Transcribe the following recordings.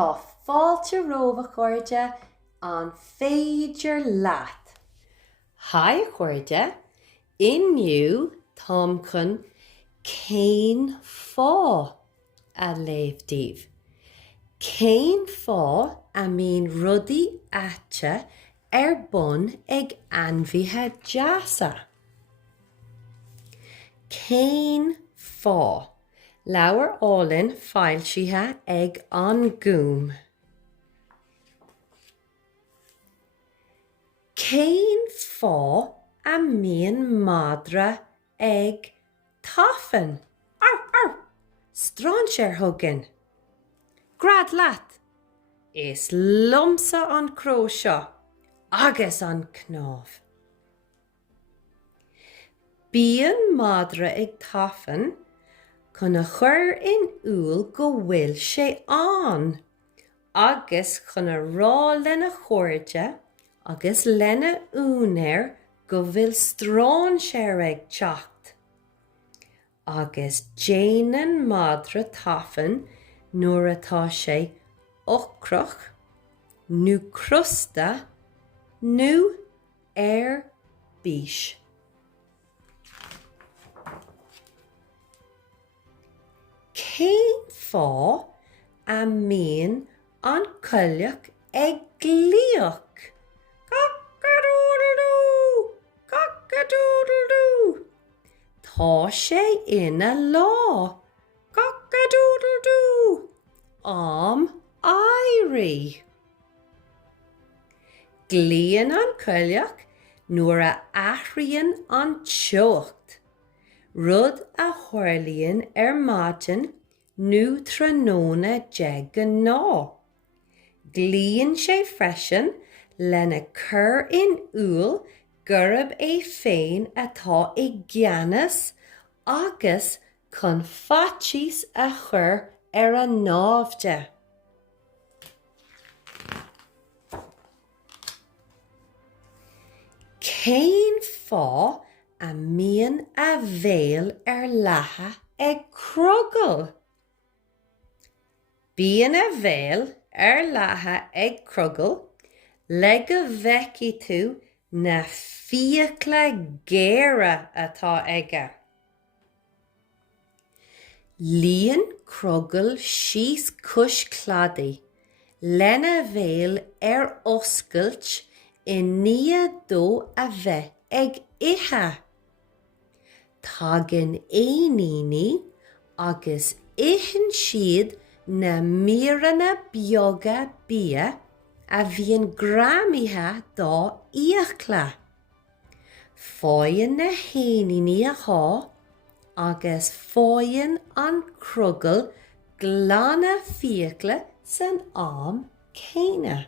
Tá fáilte rómha chuirde an Féidir Leat. Hai chuirde, inniu tám chun céin fá a léamhdíobh. Céin fá a mín rudaí aite bun ag anmhíthe deasa. Céin fá. Leabhar álinn fáilsithe ag an gúm. Céin fá a míon madra ag taifean. Arr, arr, strainséir thugann. Grad leat, is lumsa an cró seo, agus an cnámh. Bíonn madra ag taifean chuna chur in úl go bhfuil sé an, agus chuna rá lena chuirde agus lena únair go bhfuil strainséir ag teacht. Agus déanann madra taifean nuair atá sé ocrach, nó crusta, nó bís. Céin fá a míon an coileach ag glíoch. Cock-a-doodle-doo, cock-a-doodle-doo. Tá sé ina lá. Cock-a-doodle-doo. Éirí. Glíonn an coileach nuair a athraíonn an teocht. Rud a thuirlíonn maidin nó tróna de ná. Glíonn sé freisin lena chur in úl gurb féin atá i gceannas agus chun faitís a chur an nábhde. Céin fá a míon a bhéal leatha ag crogal. Bíonn a bhéal leatha ag crogal le go bhfeici tú na fiacla géire atá aige. Líonn crogal síos cúis cladaí lena bhéal oscailt I níoddó a bheith ag ithe. Tagann éanaí agus ithin siad na míreanna beaga bia a bhíonn gramithe dá íochla. Fáinne na héanaí a há agus fáinne an crogal glanna fiacla san am céine.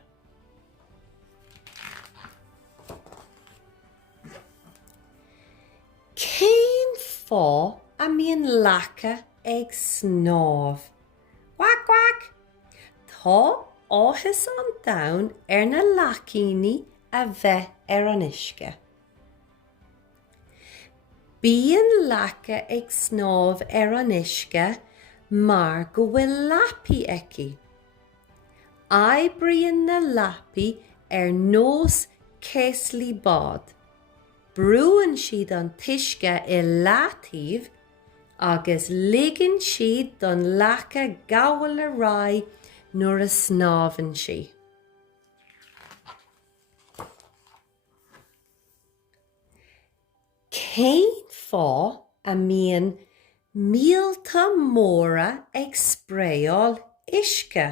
Céin fá a míon leacha ag snámh. Quack, quack. Tá áthas an domhan na leacíní a bheith an uisce. Bíonn leacha ag snámh an uisce mar go bhfuil lapi aici. Aibríonn na lapi nós céaslí bád. Brúann siad an tuisce I látaobh agus ligeann siad don leacha gabhfuil a rá nuair a snábhann si. Céin fá a míon mílta móra ag spréáil uisce.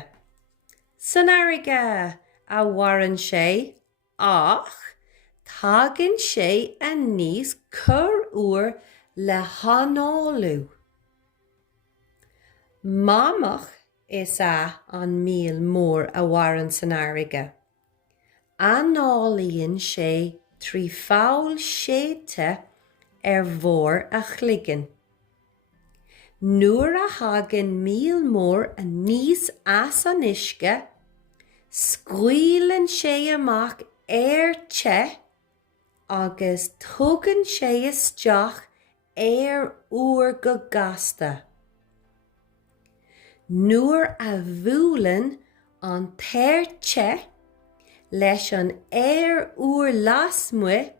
San airige a bhharann sé ach tagann sé a níos cur uair le hanáliú. Mamach is an míl mór a bhharann san airige. Análíonn sé trí fáil séite bhór a chligean. Nuair a thagann míl mór a níos as an uisce, scaoilann sé amach te agus tugann sé isteach uair go gasta. Nuair a bhualann an tairte leis an uair lasmue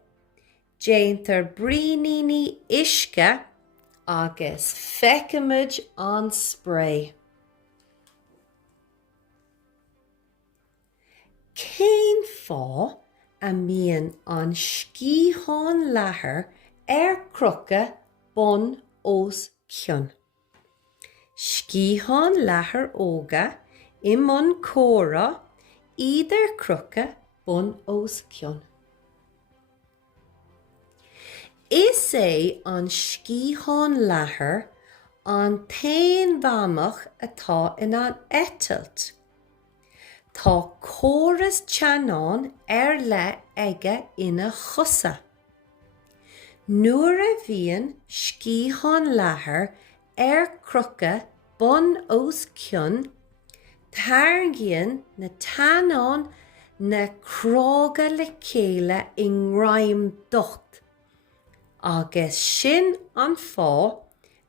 déantar bríníní isce agus feicimid an spray. Cén fá a mbíonn an scíthán láthair crucha bun os cionn. Scíthán láthair óga I mbun córa idir crucha bun os cionn. Is é an scíthán láthair an taitneamhach atá in an eitilt. Tá córas teanán le aige ina chosa. Nuair a bhíonn scíthán láthair crucha bun os cionn, targaíonn na teanán na cróga le chéile I ngráim ducht. Agus sin an fá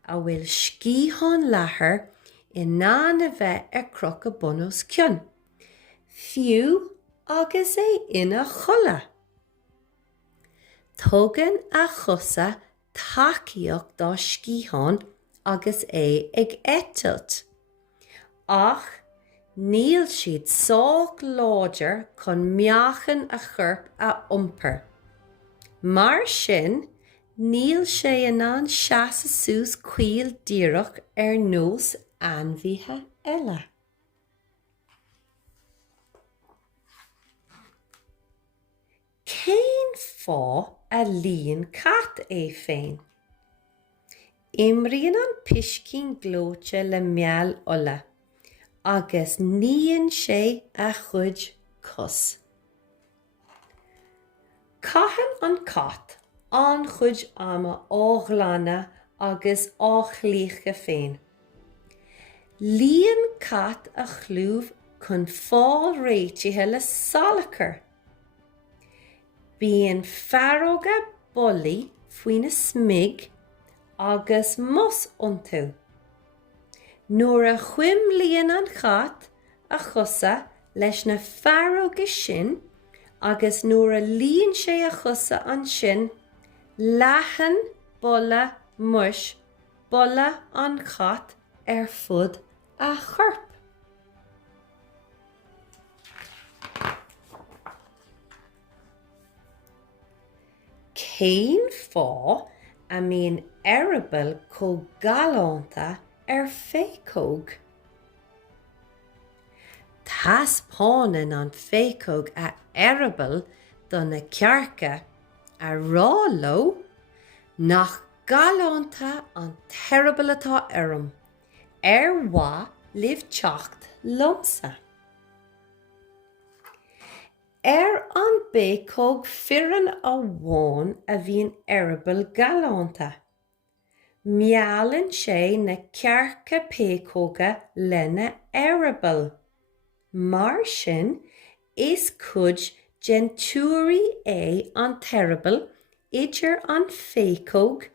a bhfuil scíthán láthair I nána bheith crucha bun os cionn. Fiú agus é ina chola. Tugann a chosa tacaíocht dá scíthán agus é ag eitilt. Ach, níl siad sách láidir chun meachan a churp a iompar. Mar sin, níl sé in an seasa sús caoil díreach nós anmhíthe eile. Cén fá a líon cat é féin? Imríonn an piscín glóite le meall ulla, agus níonn sé a chuid cos. Caitheann an cat an chuid ama ághlanna agus áchlíocha féin. Líon cat a chlúb chun fáil réitithe le salachar. Bíonn fearóga bolaí faoin na smig agus mos iontu. Nuair a chuimlíonn an chat a chosa leis na fearóga sin agus nuair a líonn sé a chosa an sin, leathan bolla muis bolla an chat fud a chorp. Cén fá a mbíonn arabal chomh scéalta féicóg. Taspáineann an féicóg a arabal donna cearcha a ráló nach scéalta an teiribal atá orm, bhá libh teacht lomsa. An bécóg fireann a bháin a bhíonn arabal scéalta. Meallann sé na cearcha pécóga lena arabal. Mar sin, is cuid gentúirí é an teiribal idir an féicóg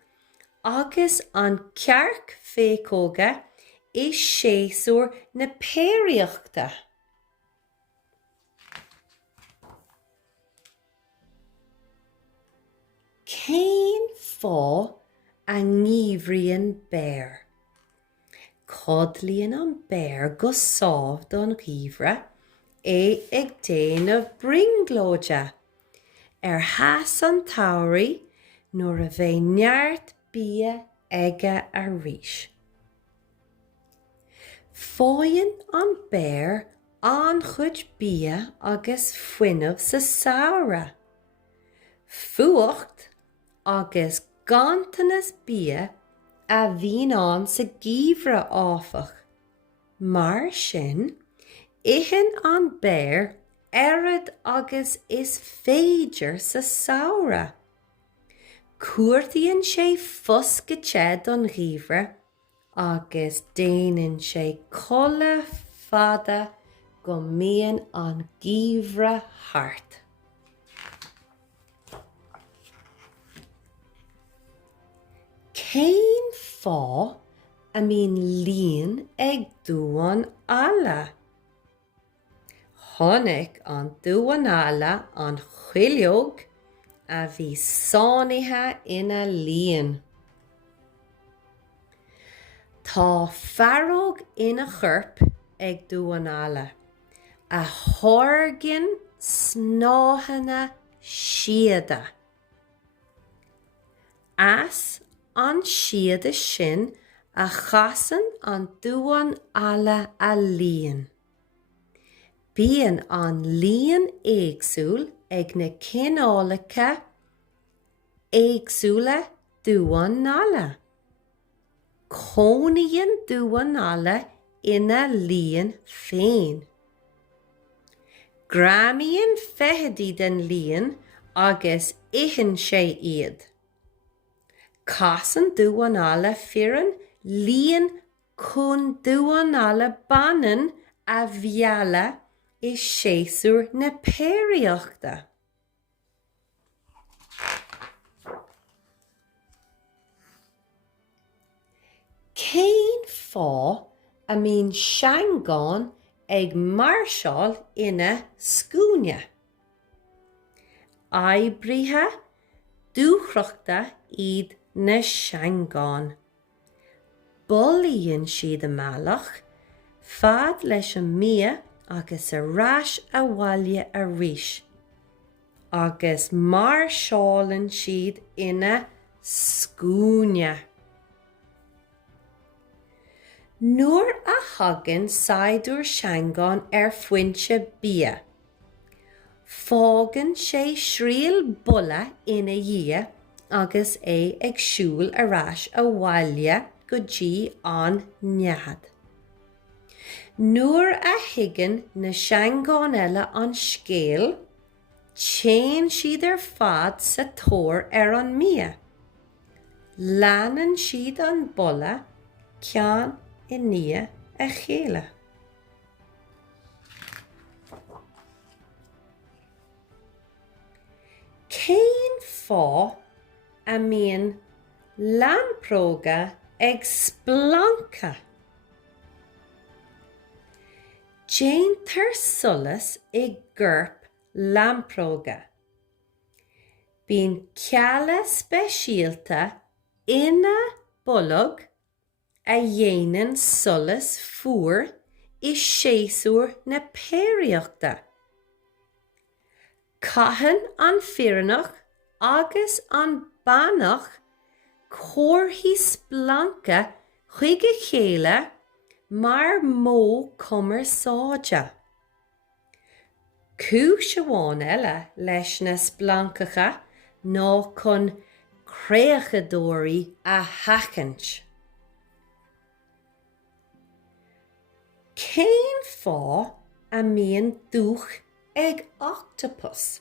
agus an cearc féicóga is séasúr na péireachta. Cén fá a ngníomhraíonn béir. Codlaíonn an béir go sábh don ghíomhra ag déanamh bringlóide theas an todhraí nuair a bheith neart bia aige arís. Fáinne an béir an chuid bia agus fuinneamh sa samhradh. Fuacht agus gantanas bia a bhíonn an sa gíomhra áfach. Mar sin, itheann an béir airad agus is féidir sa samhradh. Cuairtaíonn sé fus go tead don ghiomhra agus déanann sé colla fada go mbíonn an ghiomhra thart. Cén fá a mbíonn líon ag dúán alla. Honnig an dúanála an chuileog a bhí sánaithe ina líon. Tá fearóg ina chorp ag dúanála, a thorgain snáhanna siada. As an siada sin a chasan an dúanála a líon. Bíonn an líon éagsúil ag na cineálacha éagsúla dúanála. Cónaíonn dúanála ina líon féin. Gramíonn feithidí den líon agus itheann sé iad. Casan dúanála fireann líon chun dúanála banan a bheala I séasúr na péireachta. Cén fá a mbíonn seangáin ag marseáil ina scúine. Aibrithe dúchreachta iad na seangáin. Bullaíonn siad amálach, fad leis an mia agus a rais a bhaile a rís, agus marseálann siad ina scúine. Nuair a thagann saidúr seangáin foinse bia, fágann sé srial bulla ina dhia agus é ag siúil a rais a bhaile go dtí an nead. Nuair a thuigeann na seangáin eile an scéal, téann siad ar fad sa tóir ar an mia. Leanann siad an bulla ceann I nia a chéile. Cén fá a mbíonn lampróga ag splanca. Déantar solas I gcorp lampróga. Bíonn cealla speisialta ina bolog a dhéanann solas fuair I séasúr na péireachta. Cathann an fireannach agus an banach comharthaí splanca chuig a chéile mar mó cumarsáide. Cúis amháin eile leis na splancacha ná chun créachadóirí a thacannt. Cén fá a mbíonn dúch ag octopus.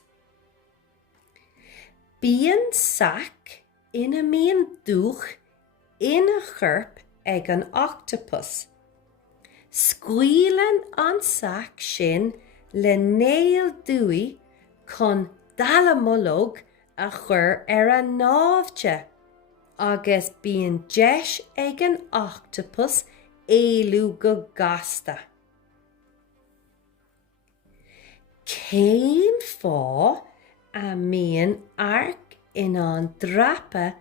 Bíonn sac ina mbíonn dúch ina chorp ag an octopus. Scaoileann an sac sin le néal dúí chun dalamolog a chur ar a nábhte, agus bíonn deis ag an octopus éilú go gasta. Cén fá a mbíonn arc in an drapa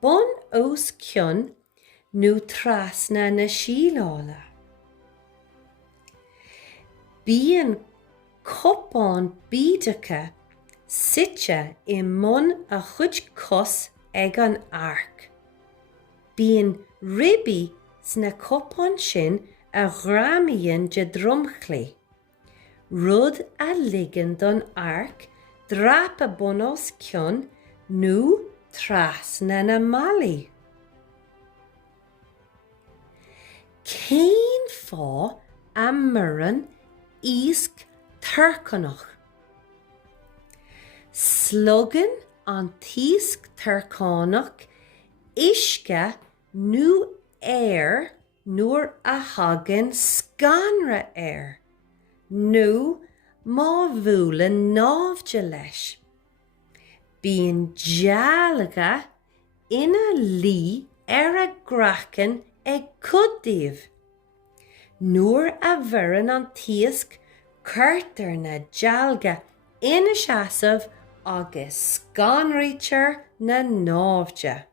bun os cionn nó trasna na sílála. Bíonn cupán bídeacha site I mun a chuid cos ag an arc. Bíonn ribí sna cupán sin a ghramíonn de dromchlaí. Rud a ligean don arc drapa bun os cionn nó trasna na malaí. Cén fá a murran ísc turcanach. Sluggan an tísc turcánach isce nó air nuair a thagann scanra air, nó má bhualann nábhde leis. Bíonn dealaga ina lí ar a ghrachan ag cudaobh. Nuair a bhforann an tíosc Cuirtar na Gaeilge ina seasamh agus scanraítear na náimhde.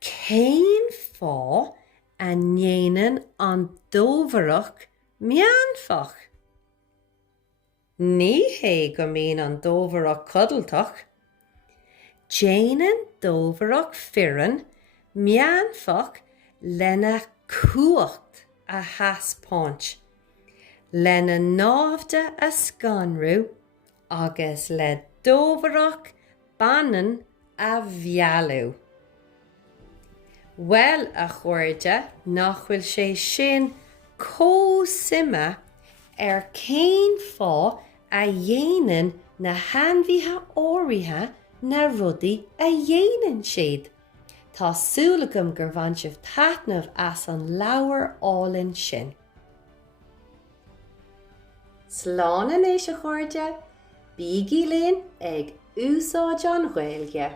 Céin fá a ndéanann an dómharach meánfach. Ní hé go mbíonn an dómharach codaltach. Déanann dómharach fireann meánfach lena cuacht a thaspáint, lena náimhde a scanrú agus le dómharach banan a bhealú. Well a chuirde nach bhfuil sé sin cósime céin fá a dhéanann na hainmhíthe áirithe na rudaí a dhéanann siad. Tásúlagam gur bhain sibh taitneamh as an leabhar álinn sin. Slán éis a chuirde, bígí léinn ag úsáid an Ghaeilge.